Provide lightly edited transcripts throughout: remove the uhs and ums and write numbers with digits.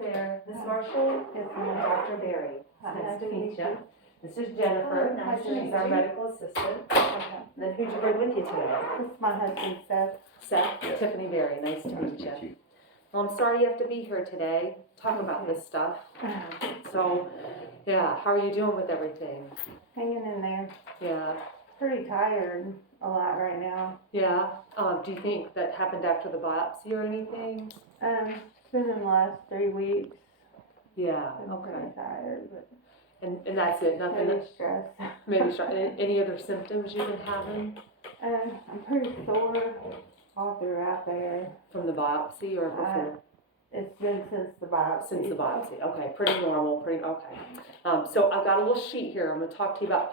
there. Miss Marshall? Yes, Dr. Berry. Nice to meet you. This is Jennifer. Oh, nice to meet She's our you. medical assistant. Okay. And then who'd you bring with you today? This is my husband, Seth. Seth. Tiffany Berry. Nice to meet you. Well, I'm sorry you have to be here today. Talk about this stuff. So, yeah, how are you doing with everything? Hanging in there. Yeah. Pretty tired a lot right now. Yeah. Do you think that happened after the biopsy or anything? It's been in the last 3 weeks. Yeah. I'm Okay. pretty tired, but And that's it. Nothing. maybe stress. Maybe stress. Any other symptoms you've been having I'm pretty sore all throughout there. from the biopsy or before? It's been since the biopsy. Since the biopsy. Okay. Pretty normal. Pretty okay. So I've got a little sheet here. I'm going to talk to you about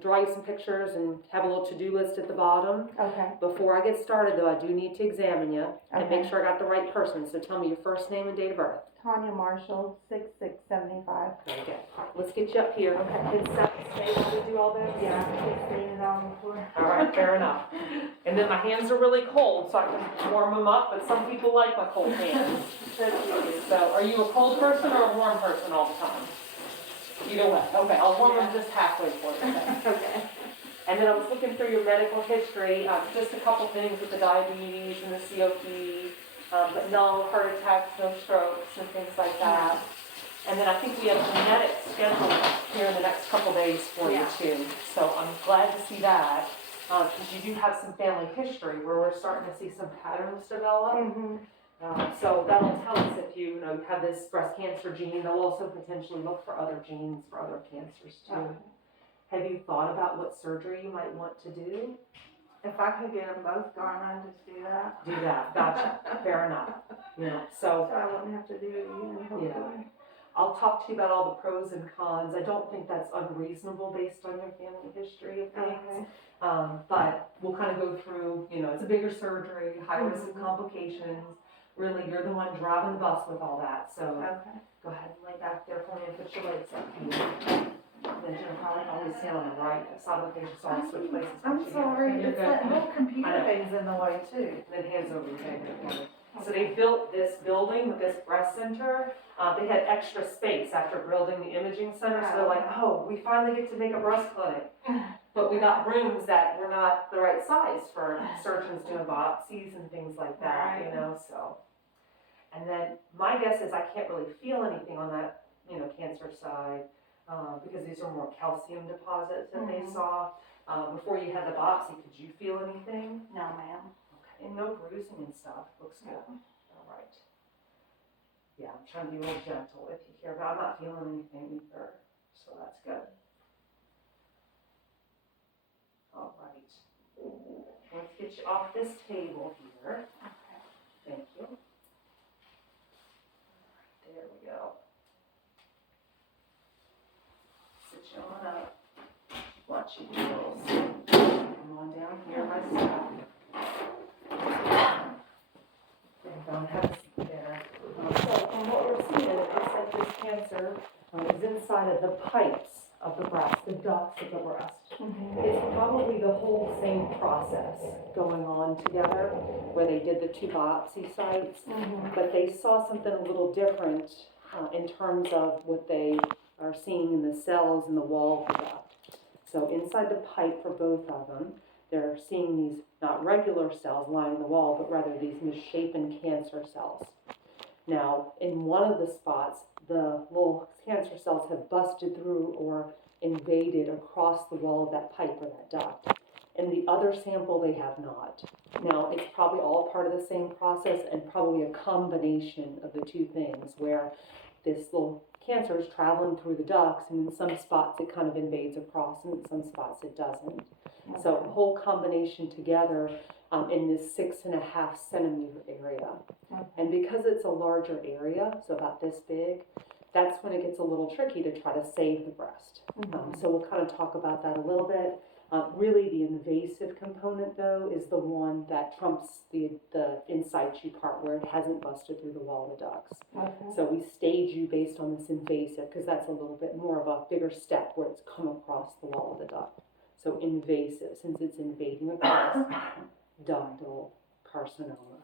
draw you some pictures and have a little to-do list at the bottom. Okay. Before I get started, though, I do need to examine you and Okay. make sure I got the right person. So tell me your first name and date of birth. Tanya Marshall, 6675. Very good. Let's get you up here. Okay. Can Seth stay while we do all this? Yeah, I've seen it on before. All right, fair enough. And then my hands are really cold, so I can warm them up, but some people like my cold hands. So are you a cold person or a warm person all the time? Either way. Okay, I'll warm them just halfway for you. Okay. And then I was looking through your medical history, just a couple things with the diabetes and the COPD, but no heart attacks, no strokes, and things like that. And then I think we have genetics scheduled here in the next couple days for you too. So I'm glad to see that, because you do have some family history where we're starting to see some patterns develop. Mm-hmm. So that'll tell us if you have this breast cancer gene. They'll also potentially look for other genes for other cancers too. Okay. Have you thought about what surgery you might want to do? If I could get them both gone, I'd just do that. Do that. Gotcha. Fair enough. So I wouldn't have to do it again, hopefully. I'll talk to you about all the pros and cons. I don't think that's unreasonable based on your family history of things. Okay. But we'll kind of go through, it's a bigger surgery, high risk of complications. Really, you're the one driving the bus with all that. So Okay. go ahead and lay back there for me and put your legs up here. Then Jennifer, I always stand on the right side of the page, so I'll switch places. I'm sorry, You're it's good. that whole computer thing's in the way too. Then hands over your head. So they built this building with this breast center. They had extra space after building the imaging center, so they're like, oh, we finally get to make a breast clinic. But we got rooms that were not the right size for surgeons doing biopsies and things like that, so. And then my guess is I can't really feel anything on that, cancer side, because these are more calcium deposits that they saw. Before you had the biopsy, could you feel anything? No, ma'am. Okay, and no bruising and stuff. Looks good. All right. Yeah, I'm trying to be a little gentle with you here, but I'm not feeling anything either, so that's good. All right. Let's get you off this table here. Okay. Thank you. There we go. Sit you on up. Watch you do those. Come on down here, my side. And don't have a seat there. So from what we're seeing, it looks like this cancer is inside of the pipes of the breast, the ducts of the breast. It's probably the whole same process going on together where they did the 2 biopsy sites, but they saw something a little different in terms of what they are seeing in the cells in the wall of the duct. So inside the pipe for both of them, they're seeing these not regular cells lining the wall, but rather these misshapen cancer cells. Now, in one of the spots, the little cancer cells have busted through or invaded across the wall of that pipe or that duct. In the other sample, they have not. Now, it's probably all part of the same process and probably a combination of the 2 things where this little cancer is traveling through the ducts, and in some spots it kind of invades across and in some spots it doesn't. So a whole combination together in this 6.5 centimeter area. And because it's a larger area, so about this big, that's when it gets a little tricky to try to save the breast. So we'll kind of talk about that a little bit. Really the invasive component though is the one that trumps the in situ part where it hasn't busted through the wall of the ducts. Okay. So we stage you based on this invasive because that's a little bit more of a bigger step where it's come across the wall of the duct. So invasive, since it's invading across ductal carcinoma.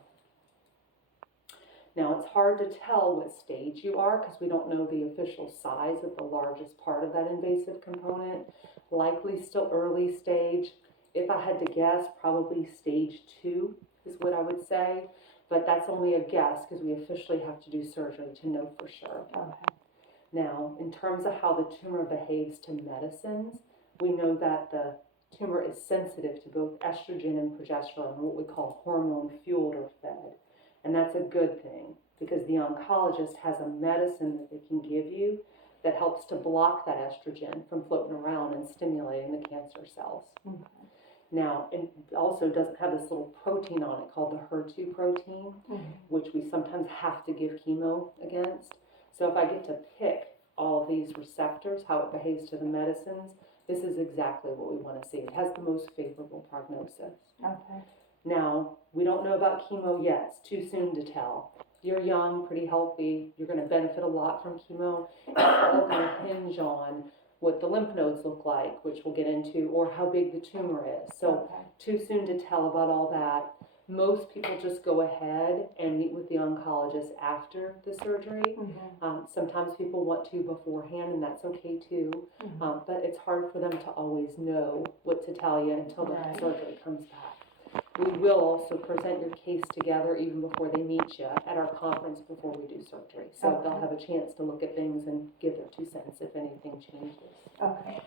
Now, it's hard to tell what stage you are because we don't know the official size of the largest part of that invasive component. Likely still early stage. If I had to guess, probably stage 2 is what I would say. But that's only a guess because we officially have to do surgery to know for sure. Okay. Now, in terms of how the tumor behaves to medicines, we know that the tumor is sensitive to both estrogen and progesterone, what we call hormone fueled or fed. And that's a good thing because the oncologist has a medicine that they can give you that helps to block that estrogen from floating around and stimulating the cancer cells. Okay. Now, it also doesn't have this little protein on it called the HER2 protein, which we sometimes have to give chemo against. So if I get to pick all of these receptors, how it behaves to the medicines, this is exactly what we want to see. It has the most favorable prognosis. Okay. Now, we don't know about chemo yet. It's too soon to tell. You're young, pretty healthy. You're going to benefit a lot from chemo. It's all going to hinge on what the lymph nodes look like, which we'll get into, or how big the tumor is. So Okay. too soon to tell about all that. Most people just go ahead and meet with the oncologist after the surgery. Sometimes people want to beforehand, and that's okay too. But it's hard for them to always know what to tell you until the Right. surgery comes back. We will also present your case together even before they meet you at our conference before we do surgery. So Okay. they'll have a chance to look at things and give their 2 cents if anything changes. Okay.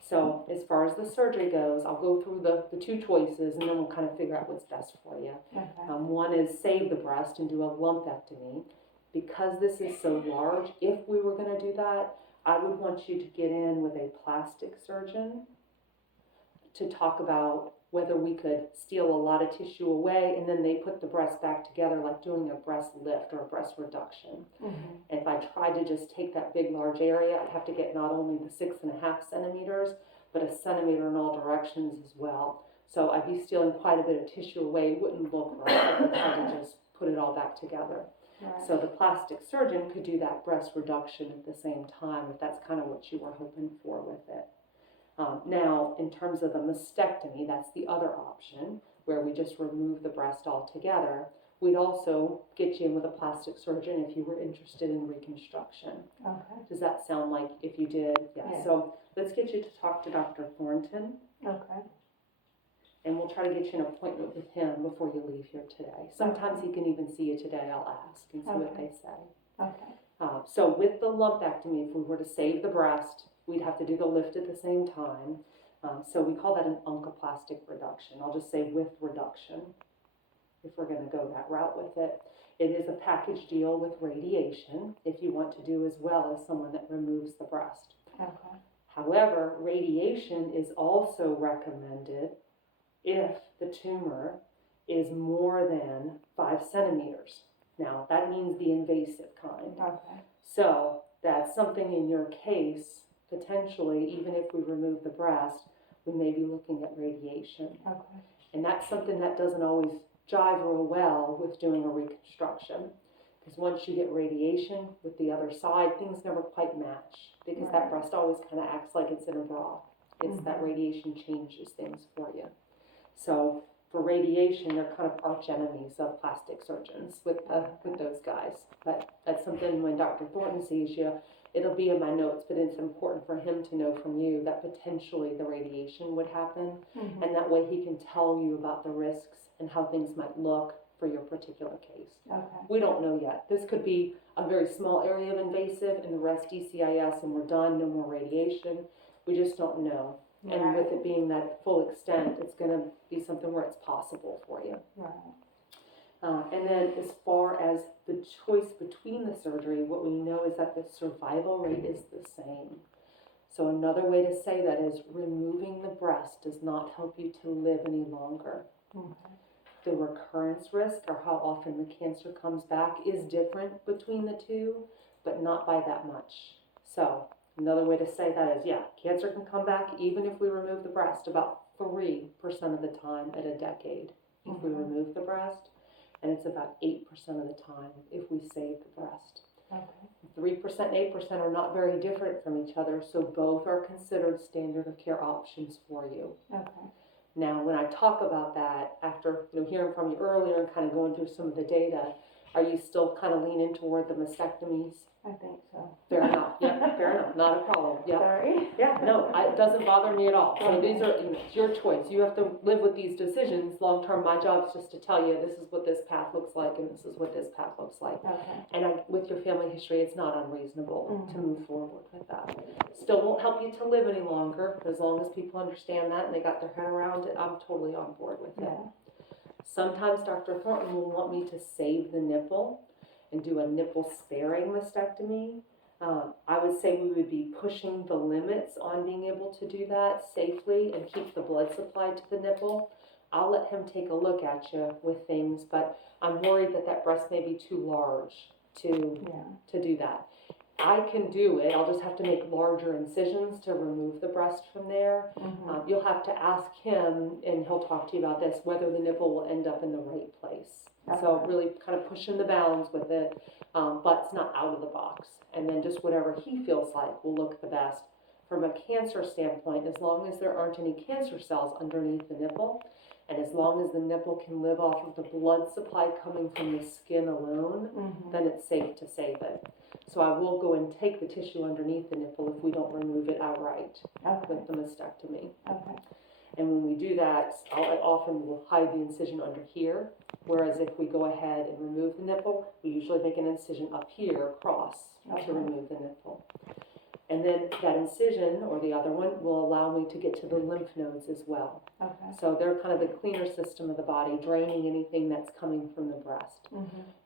So as far as the surgery goes, I'll go through the 2 choices and then we'll kind of figure out what's best for you. Okay. One is save the breast and do a lumpectomy. Because this is so large, if we were going to do that, I would want you to get in with a plastic surgeon to talk about whether we could steal a lot of tissue away and then they put the breast back together like doing a breast lift or a breast reduction. And if I tried to just take that big large area, I'd have to get not only the 6.5 centimeters, but a centimeter in all directions as well. So I'd be stealing quite a bit of tissue away. It wouldn't look right if I tried to just put it all back together. Right. So the plastic surgeon could do that breast reduction at the same time if that's kind of what you were hoping for with it. Now, in terms of the mastectomy, that's the other option where we just remove the breast altogether. We'd also get you in with a plastic surgeon if you were interested in reconstruction. Okay. Does that sound like if you did? Yeah. Yeah. So let's get you to talk to Dr. Thornton, Okay. and we'll try to get you an appointment with him before you leave here today. Sometimes he can even see you today. I'll ask and see what Okay. they say. Okay. So with the lumpectomy, if we were to save the breast, we'd have to do the lift at the same time. So we call that an oncoplastic reduction. I'll just say with reduction, if we're going to go that route with it. It is a package deal with radiation, if you want to do as well as someone that removes the breast. Okay. However, radiation is also recommended if the tumor is more than 5 centimeters. Now, that means the invasive kind. Okay. So that's something in your case, potentially, even if we remove the breast, we may be looking at radiation. Okay. And that's something that doesn't always jive real well with doing a reconstruction. Because once you get radiation with the other side, things never quite match. Because that Right. breast always kind of acts like it's in a bra. It's that radiation changes things for you. So for radiation, they're kind of arch enemies of plastic surgeons with those guys. But that's something when Dr. Thornton sees you, it'll be in my notes, but it's important for him to know from you that potentially the radiation would happen. And that way he can tell you about the risks and how things might look for your particular case. Okay. We don't know yet. This could be a very small area of invasive and the rest DCIS and we're done, no more radiation. We just don't know. And with it being that full extent, it's going to be something where it's possible for you. Right. And then as far as the choice between the surgery, what we know is that the survival rate is the same. So another way to say that is removing the breast does not help you to live any longer. Okay. The recurrence risk, or how often the cancer comes back, is different between the two, but not by that much. So another way to say that is, yeah, cancer can come back even if we remove the breast about 3% of the time at a decade if we remove the breast, and it's about 8% of the time if we save the breast. Okay. 3% and 8% are not very different from each other, so both are considered standard of care options for you. Okay. Now, when I talk about that, after hearing from you earlier and kind of going through some of the data, Are you still kind of leaning toward the mastectomies? I think so. Fair enough, yeah, fair enough, not a problem, yeah. Sorry. Yeah, no, it doesn't bother me at all. So these are, it's your choice. You have to live with these decisions. Long term, my job is just to tell you, this is what this path looks like and this is what this path looks like. Okay. And with your family history, it's not unreasonable to move forward with that. Still won't help you to live any longer, as long as people understand that and they got their head around it, I'm totally on board with it. Yeah. Sometimes Dr. Thornton will want me to save the nipple and do a nipple sparing mastectomy. I would say we would be pushing the limits on being able to do that safely and keep the blood supply to the nipple. I'll let him take a look at you with things, but I'm worried that that breast may be too large to do that. I can do it, I'll just have to make larger incisions to remove the breast from there. You'll have to ask him, and he'll talk to you about this, whether the nipple will end up in the right place. So really kind of pushing the bounds with it, but it's not out of the box. And then just whatever he feels like will look the best. From a cancer standpoint, as long as there aren't any cancer cells underneath the nipple, and as long as the nipple can live off of the blood supply coming from the skin alone, then it's safe to save it. So I will go and take the tissue underneath the nipple if we don't remove it outright with the mastectomy. And when we do that, I often will hide the incision under here, whereas if we go ahead and remove the nipple, we usually make an incision up here across to remove the nipple. And then that incision, or the other one, will allow me to get to the lymph nodes as well. So they're kind of the cleaner system of the body, draining anything that's coming from the breast.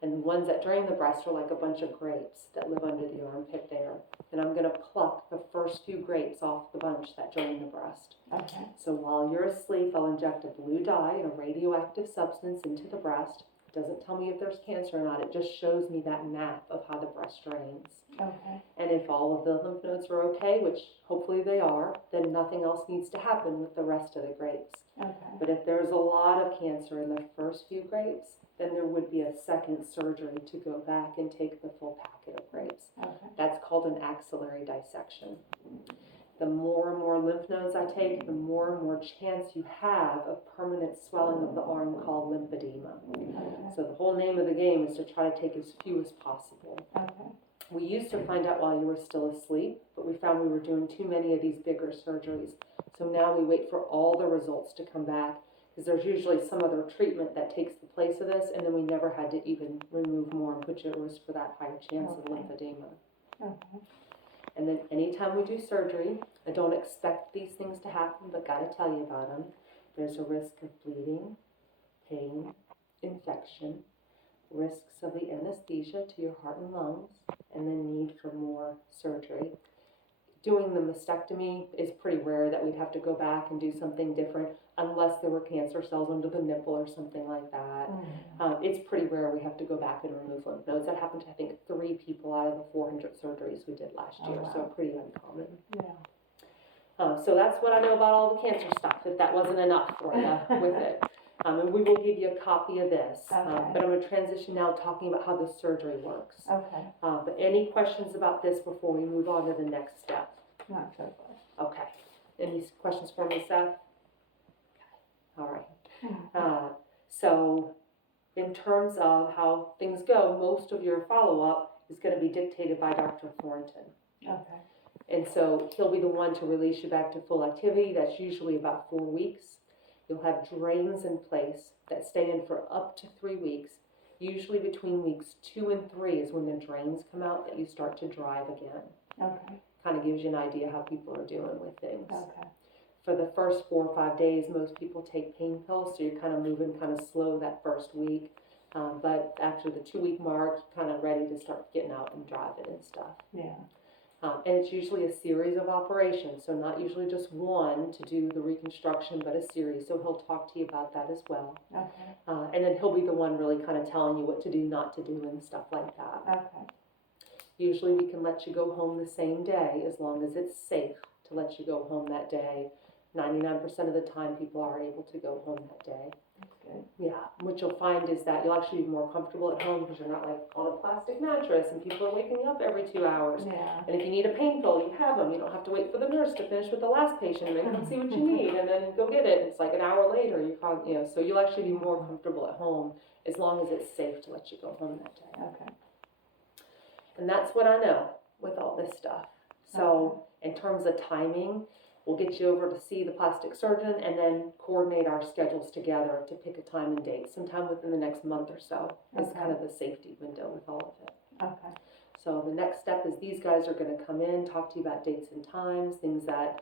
And the ones that drain the breast are like a bunch of grapes that live under the armpit there. And I'm going to pluck the first few grapes off the bunch that drain the breast. So while you're asleep, I'll inject a blue dye and a radioactive substance into the breast. It doesn't tell me if there's cancer or not, it just shows me that map of how the breast drains. And if all of the lymph nodes are okay, which hopefully they are, then nothing else needs to happen with the rest of the grapes. But if there's a lot of cancer in the first few grapes, then there would be a second surgery to go back and take the full packet of grapes. That's called an axillary dissection. The more and more lymph nodes I take, the more and more chance you have of permanent swelling of the arm called lymphedema. So the whole name of the game is to try to take as few as possible. We used to find out while you were still asleep, but we found we were doing too many of these bigger surgeries. So now we wait for all the results to come back, because there's usually some other treatment that takes the place of this, and then we never had to even remove more and put you at risk for that higher chance of lymphedema. And then anytime we do surgery, I don't expect these things to happen, but gotta tell you about them. There's a risk of bleeding, pain, infection, risks of the anesthesia to your heart and lungs, and then need for more surgery. Doing the mastectomy is pretty rare that we'd have to go back and do something different unless there were cancer cells under the nipple or something like that. It's pretty rare we have to go back and remove lymph nodes. That happened to, I think, 3 people out of the 400 surgeries we did last year, so pretty uncommon. So that's what I know about all the cancer stuff, if that wasn't enough for you with it. And we will give you a copy of this, but I'm going to transition now talking about how the surgery works. But any questions about this before we move on to the next step? Not so far. Okay. Any questions for me, Seth? Okay. All right. So in terms of how things go, most of your follow-up is going to be dictated by Dr. Thornton. And so he'll be the one to release you back to full activity. That's usually about 4 weeks. You'll have drains in place that stay in for up to 3 weeks. Usually between weeks 2 and 3 is when the drains come out that you start to drive again. Kind of gives you an idea how people are doing with things. For the first 4 or 5 days, most people take pain pills, so you're kind of moving kind of slow that first week. But after the 2-week mark, you're kind of ready to start getting out and driving and stuff. And it's usually a series of operations, so not usually just one to do the reconstruction, but a series. So he'll talk to you about that as well. And then he'll be the one really kind of telling you what to do, not to do, and stuff like that. Usually we can let you go home the same day as long as it's safe to let you go home that day. 99% of the time people are able to go home that day. That's good. Yeah, what you'll find is that you'll actually be more comfortable at home because you're not like on a plastic mattress and people are waking up every 2 hours. Yeah. And if you need a pain pill, you have them. You don't have to wait for the nurse to finish with the last patient and then come see what you need and then go get it. It's like an hour later, so you'll actually be more comfortable at home as long as it's safe to let you go home that day. Okay. And that's what I know with all this stuff. So in terms of timing, we'll get you over to see the plastic surgeon and then coordinate our schedules together to pick a time and date. Sometime within the next month or so is Okay. kind of the safety window with all of it. Okay. So the next step is these guys are going to come in, talk to you about dates and times, things that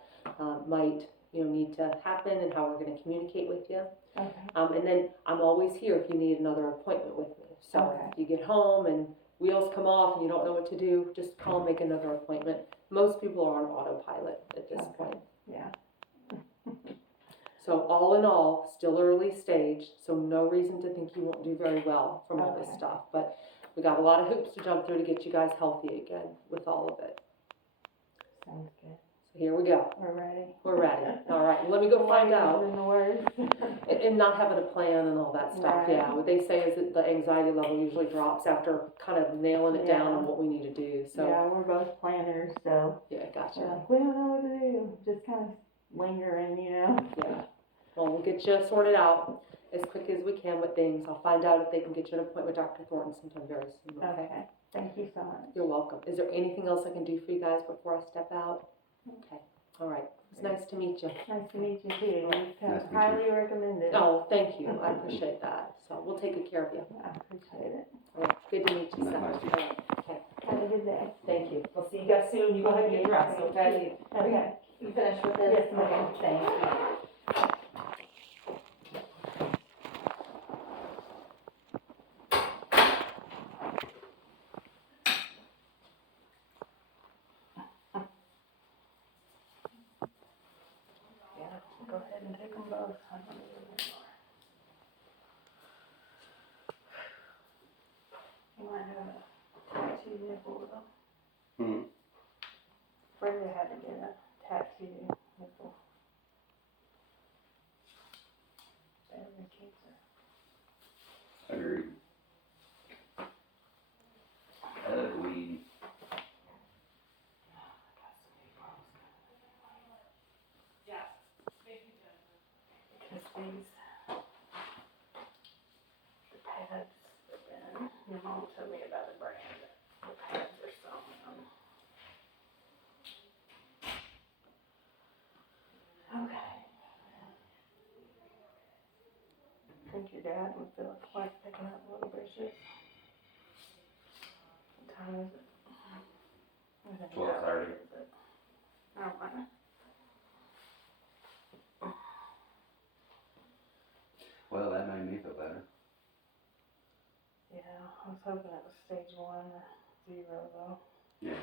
might need to happen and how we're going to communicate with you. Okay. And then I'm always here if you need another appointment with me. So Okay. if you get home and wheels come off and you don't know what to do, just call and make another appointment. Most people are on autopilot at this Okay. point. Yeah. So all in all, still early stage, so no reason to think you won't do very well from all this Okay. stuff. But we got a lot of hoops to jump through to get you guys healthy again with all of it. Sounds good. So here we go. We're ready. We're ready. All right, let me go find out. In the worst. And not having a plan and all that stuff, Right. yeah. What they say is that the anxiety level usually drops after kind of nailing it down Yeah. on what we need to do. So, Yeah, we're both planners, so yeah, gotcha. we're like, we don't know what to do. Just kind of lingering, Yeah. Well, we'll get you sorted out as quick as we can with things. I'll find out if they can get you an appointment with Dr. Thornton sometime very soon, okay? Okay. Thank you so much. You're welcome. Is there anything else I can do for you guys before I step out? Okay. All right. It's nice to meet you. Nice to meet you too. Nice to meet you. Highly recommended. Oh, thank you. I appreciate that. So we'll take good care of you. I appreciate it. All right. Good to meet you, Seth. Nice to meet All right. Okay. Have a good day. Thank you. We'll see you guys soon. You go ahead and get dressed, okay? Okay. You finished with this? Yes, ma'am. Okay, thank you. Yeah, go ahead and take them both. You might have a tattoo nipple with them. Hmm. Brenda had to get a tattoo nipple. Better than cancer. Agreed. Agreed. Because these, the pads have been, your mom told me about a brand, the pads are some, okay. Think your dad would feel like picking up little bitches? What time is it? I think 12:30. is it? I don't know. Well, that made me feel better. Yeah, I was hoping it was stage 1 or 0 though. Yeah.